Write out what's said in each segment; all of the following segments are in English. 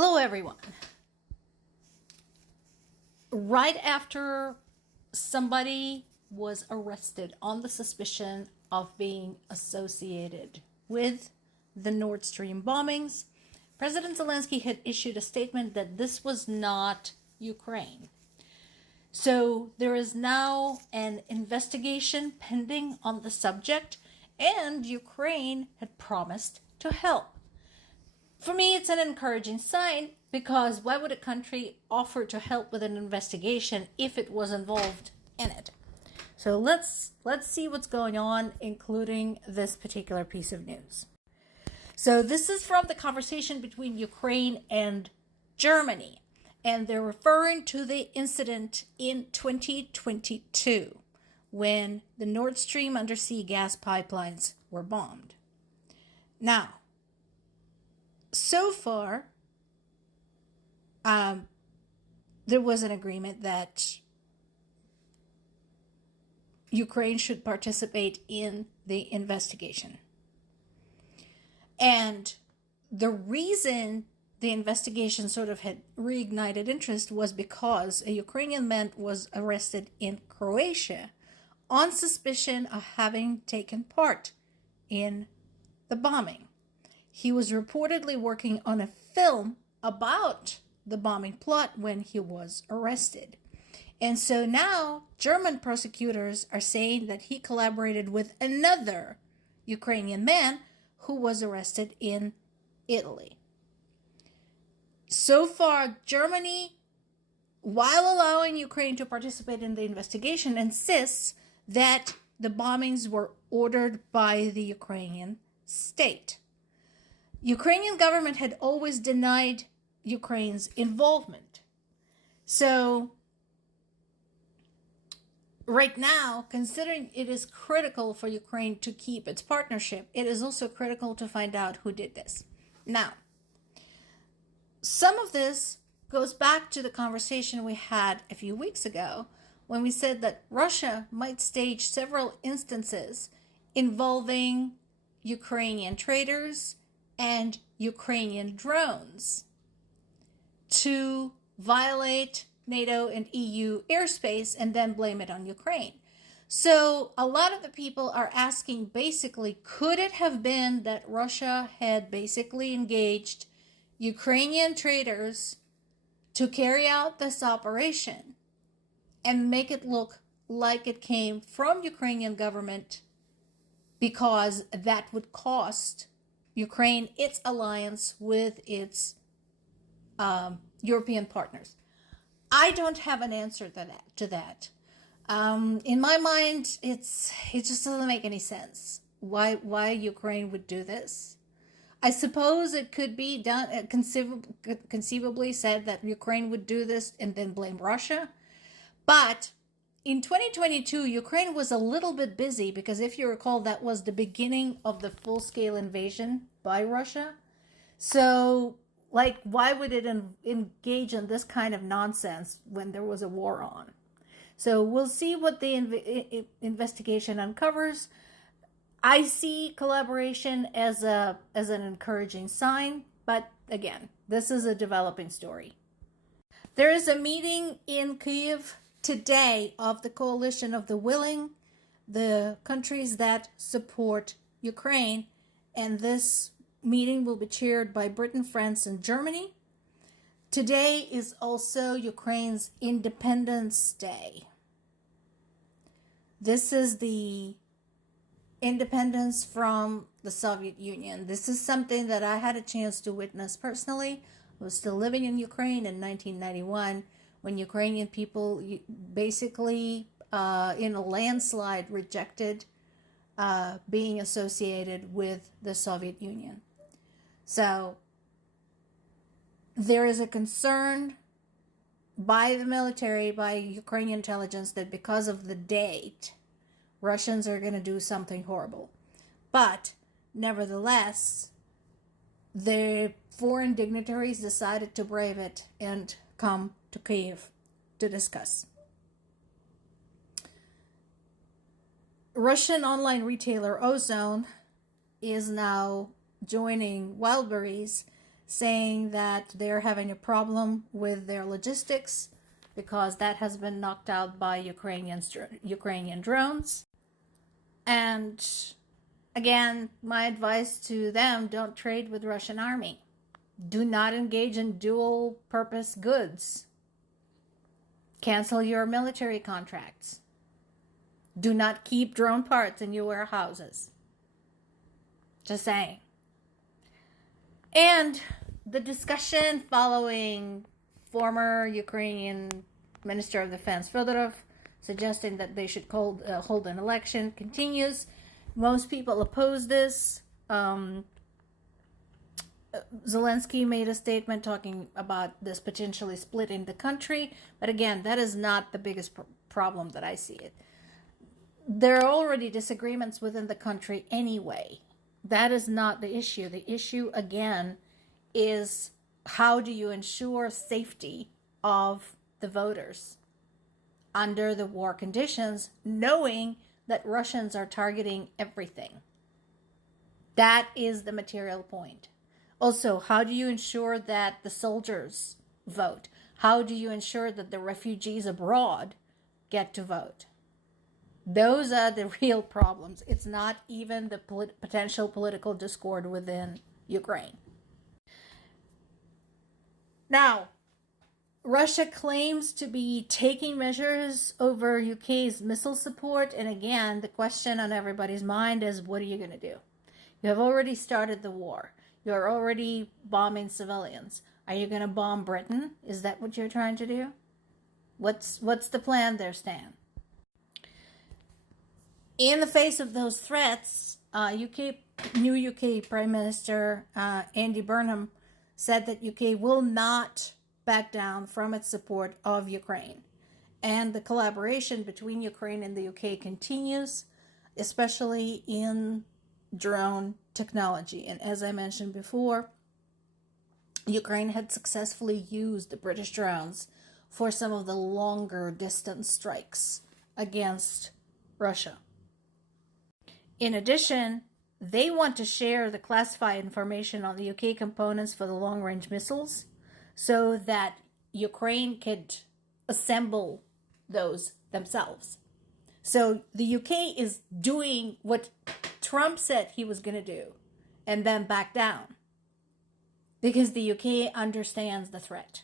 Hello, everyone. Right after somebody was arrested on the suspicion of being associated with the Nord Stream bombings, President Zelensky had issued a statement that this was not Ukraine. So there is now an investigation pending on the subject, and Ukraine had promised to help. For me, it's an encouraging sign because why would a country offer to help with an investigation if it was involved in it? So let's see what's going on, including this particular piece of news. So this is from the conversation between Ukraine and Germany, and they're referring to the incident in 2022 when the Nord Stream undersea gas pipelines were bombed. Now, so far, there was an agreement that Ukraine should participate in the investigation. And the reason the investigation sort of had reignited interest was because a Ukrainian man was arrested in Croatia on suspicion of having taken part in the bombing. He was reportedly working on a film about the bombing plot when he was arrested. And so now German prosecutors are saying that he collaborated with another Ukrainian man who was arrested in Italy. So far, Germany, while allowing Ukraine to participate in the investigation, insists that the bombings were ordered by the Ukrainian state. Ukrainian government had always denied Ukraine's involvement. So right now, considering it is critical for Ukraine to keep its partnership, it is also critical to find out who did this. Now, some of this goes back to the conversation we had a few weeks ago when we said that Russia might stage several instances involving Ukrainian traders and Ukrainian drones to violate NATO and EU airspace and then blame it on Ukraine. So a lot of the people are asking basically, could it have been that Russia had basically engaged Ukrainian traders to carry out this operation and make it look like it came from Ukrainian government because that would cost Ukraine its alliance with its European partners? I don't have an answer to that. In my mind, it just doesn't make any sense. Why Ukraine would do this? I suppose it could be done, conceivably said that Ukraine would do this and then blame Russia. But in 2022, Ukraine was a little bit busy because if you recall, that was the beginning of the full-scale invasion by Russia. So, why would it engage in this kind of nonsense when there was a war on? So we'll see what the investigation uncovers. I see collaboration as an encouraging sign, but again, this is a developing story. There is a meeting in Kyiv today of the Coalition of the Willing, the countries that support Ukraine, and this meeting will be chaired by Britain, France, and Germany. Today is also Ukraine's Independence Day. This is the independence from the Soviet Union. This is something that I had a chance to witness personally. I was still living in Ukraine in 1991 when Ukrainian people basically in a landslide rejected being associated with the Soviet Union. So there is a concern by the military, by Ukrainian intelligence, that because of the date, Russians are going to do something horrible. But nevertheless, the foreign dignitaries decided to brave it and come to Kyiv to discuss. Russian online retailer Ozone is now joining Wildberries, saying that they're having a problem with their logistics because that has been knocked out by Ukrainian drones. And again, my advice to them, don't trade with Russian army. Do not engage in dual purpose goods. Cancel your military contracts. Do not keep drone parts in your warehouses. Just saying. And the discussion following former Ukrainian Minister of Defense Fedorov suggesting that they should hold an election continues. Most people oppose this. Zelensky made a statement talking about this potentially splitting the country. But again, that is not the biggest problem that I see it. There are already disagreements within the country anyway. That is not the issue. The issue, again, is how do you ensure safety of the voters under the war conditions, knowing that Russians are targeting everything. That is the material point. Also, how do you ensure that the soldiers vote? How do you ensure that the refugees abroad get to vote? Those are the real problems. It's not even the potential political discord within Ukraine. Now, Russia claims to be taking measures over UK's missile support. And again, the question on everybody's mind is, what are you going to do? You have already started the war. You're already bombing civilians. Are you going to bomb Britain? Is that what you're trying to do? What's the plan there, Stan? In the face of those threats, new UK Prime Minister Andy Burnham said that UK will not back down from its support of Ukraine. And the collaboration between Ukraine and the UK continues, especially in drone technology. And as I mentioned before, Ukraine had successfully used the British drones for some of the longer distance strikes against Russia. In addition, they want to share the classified information on the UK components for the long-range missiles so that Ukraine could assemble those themselves. So the UK is doing what Trump said he was going to do and then back down because the UK understands the threat.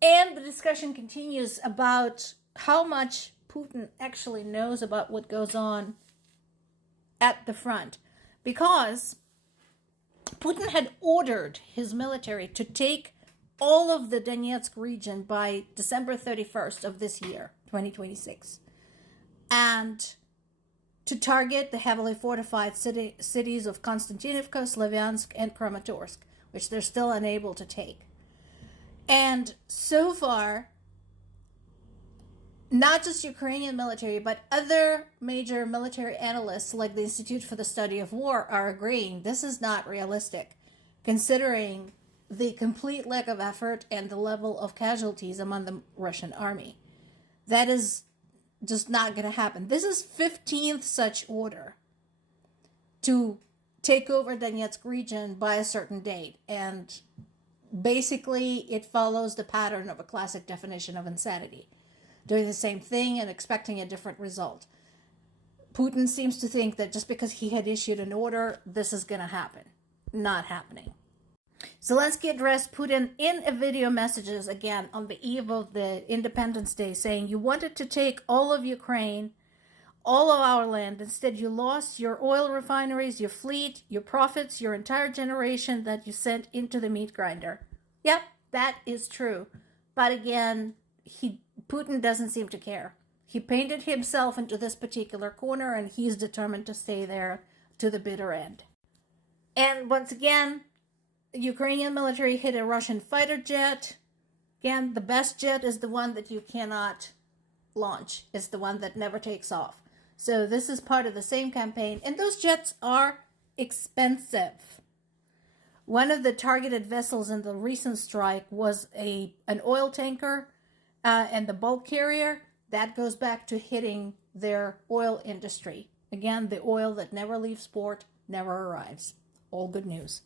And the discussion continues about how much Putin actually knows about what goes on at the front, because Putin had ordered his military to take all of the Donetsk region by December 31st of this year, 2026, and to target the heavily fortified cities of Konstantinivka, Slavyansk, and Kramatorsk, which they're still unable to take. And so far, not just Ukrainian military, but other major military analysts like the Institute for the Study of War are agreeing this is not realistic, considering the complete lack of effort and the level of casualties among the Russian army. That is just not going to happen. This is 15th such order to take over Donetsk region by a certain date. And basically, it follows the pattern of a classic definition of insanity. Doing the same thing and expecting a different result. Putin seems to think that just because he had issued an order, this is going to happen. Not happening. Zelensky addressed Putin in a video messages again on the eve of the Independence Day, saying, "You wanted to take all of Ukraine, all of our land. Instead, you lost your oil refineries, your fleet, your profits, your entire generation that you sent into the meat grinder." Yep, that is true. But again, Putin doesn't seem to care. He painted himself into this particular corner, and he's determined to stay there to the bitter end. And once again, the Ukrainian military hit a Russian fighter jet. Again, the best jet is the one that you cannot launch. It's the one that never takes off. So this is part of the same campaign. And those jets are expensive. One of the targeted vessels in the recent strike was an oil tanker and the bulk carrier. That goes back to hitting their oil industry. Again, the oil that never leaves port never arrives. All good news.